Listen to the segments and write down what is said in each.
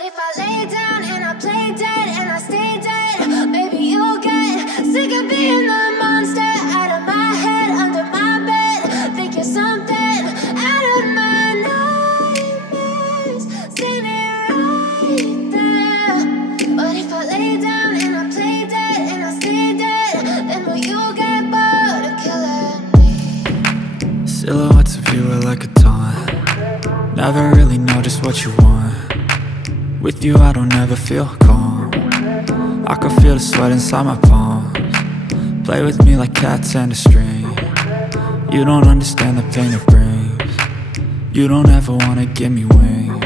But if I lay down and I play dead and I stay dead, maybe you'll get sick of being the monster out of my head, under my bed. Think you're something out of my nightmares, standing right there. But if I lay down and I play dead and I stay dead, then will you get bored of killing me? Silhouettes of you are like a taunt. Never really know just what you want. With you I don't ever feel calm. I can feel the sweat inside my palms. Play with me like cats and a string. You don't understand the pain it brings. You don't ever wanna give me wings.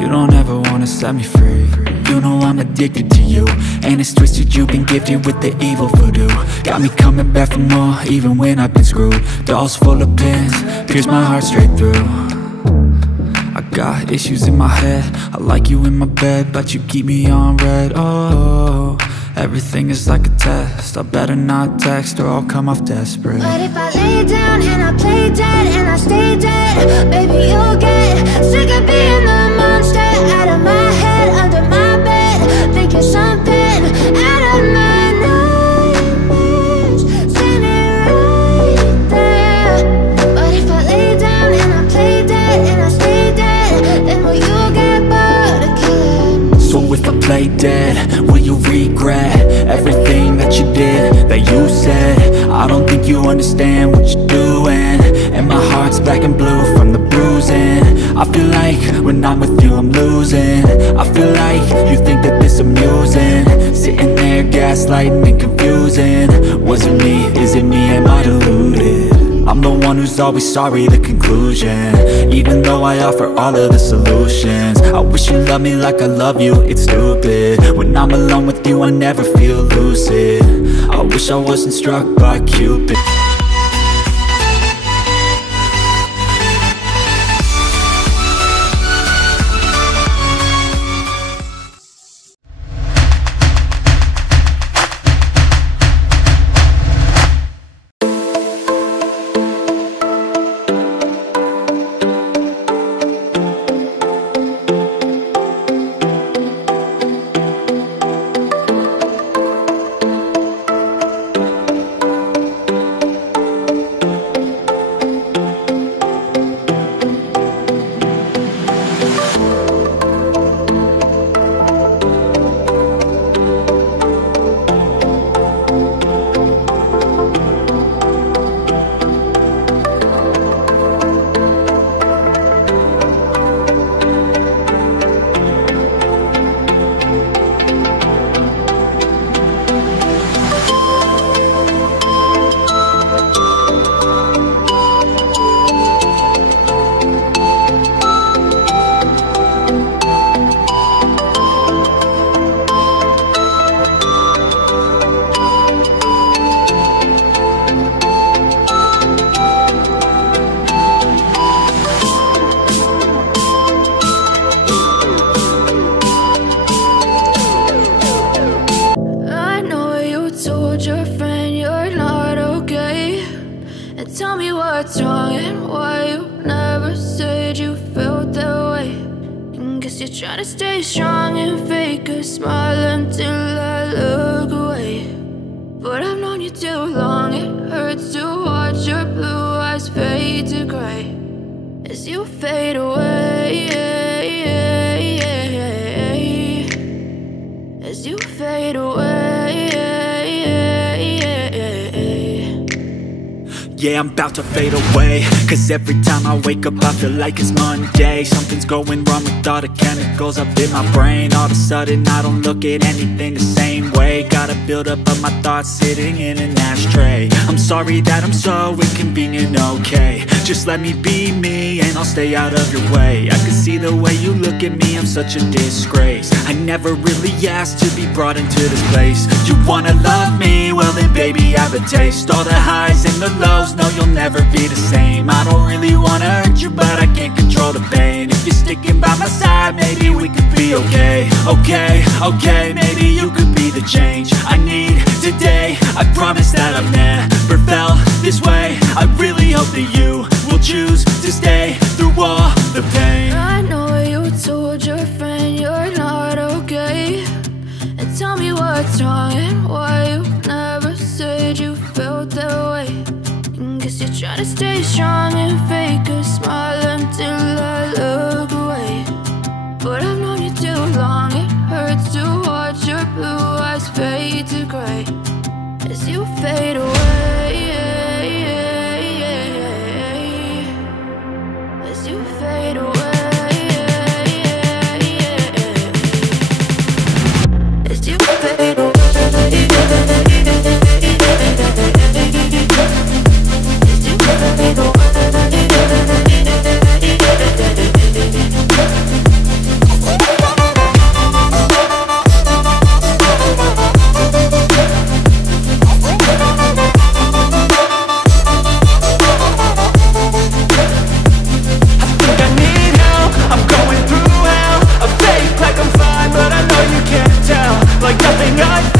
You don't ever wanna set me free. You know I'm addicted to you, and it's twisted, you've been gifted with the evil voodoo. Got me coming back for more, even when I've been screwed. Dolls full of pins, pierce my heart straight through. I got issues in my head, I like you in my bed, but you keep me on red. Oh, everything is like a test, I better not text or I'll come off desperate. But if I lay down and I play dead and I stay dead, maybe you'll get sick of being the monster out of my head, under my bed. Think you're something out of my nightmares, standing right there. But if I lay down and I play dead and I stay dead, then will you get bored of killing me? So if I play dead, will you regret everything that you did, that you said? I don't think you understand what you're doing, and my heart's black and blue from the bruising. I feel like when I'm with you I'm losing. I feel like you think that this amusing, sitting there gaslighting and confusing. Was it me? Is it me? Am I deluded? I'm the one who's always sorry, the conclusion, even though I offer all of the solutions. I wish you loved me like I love you, it's stupid. When I'm alone with you I never feel lucid. I wish I wasn't struck by Cupid. Try to stay strong and fake a smile until I look away. But I've known you too long, it hurts to watch your blue eyes fade to gray as you fade away, as you fade away. Yeah, I'm about to fade away, cause every time I wake up I feel like it's Monday. Something's going wrong with all the chemicals up in my brain. All of a sudden I don't look at anything the same way. Gotta build up of my thoughts sitting in an ashtray. I'm sorry that I'm so inconvenient, okay. Just let me be me and I'll stay out of your way. I can see the way you look at me, I'm such a disgrace. I never really asked to be brought into this place. You wanna love me? Well then baby have a taste. All the highs and the lows, no you'll never be the same. I don't really wanna hurt you but I can't control the pain. If you're sticking by my side maybe we could be okay. Okay, maybe you could be the change I need today. I promise that I've never felt this way. I really hope that you will choose to stay through all the pain. I know you told your friend you're strong and fake a smile until I look away. But I've known you too long, it hurts to watch your blue eyes fade to gray as you fade away, as you fade away, as you fade away. Like nothing I've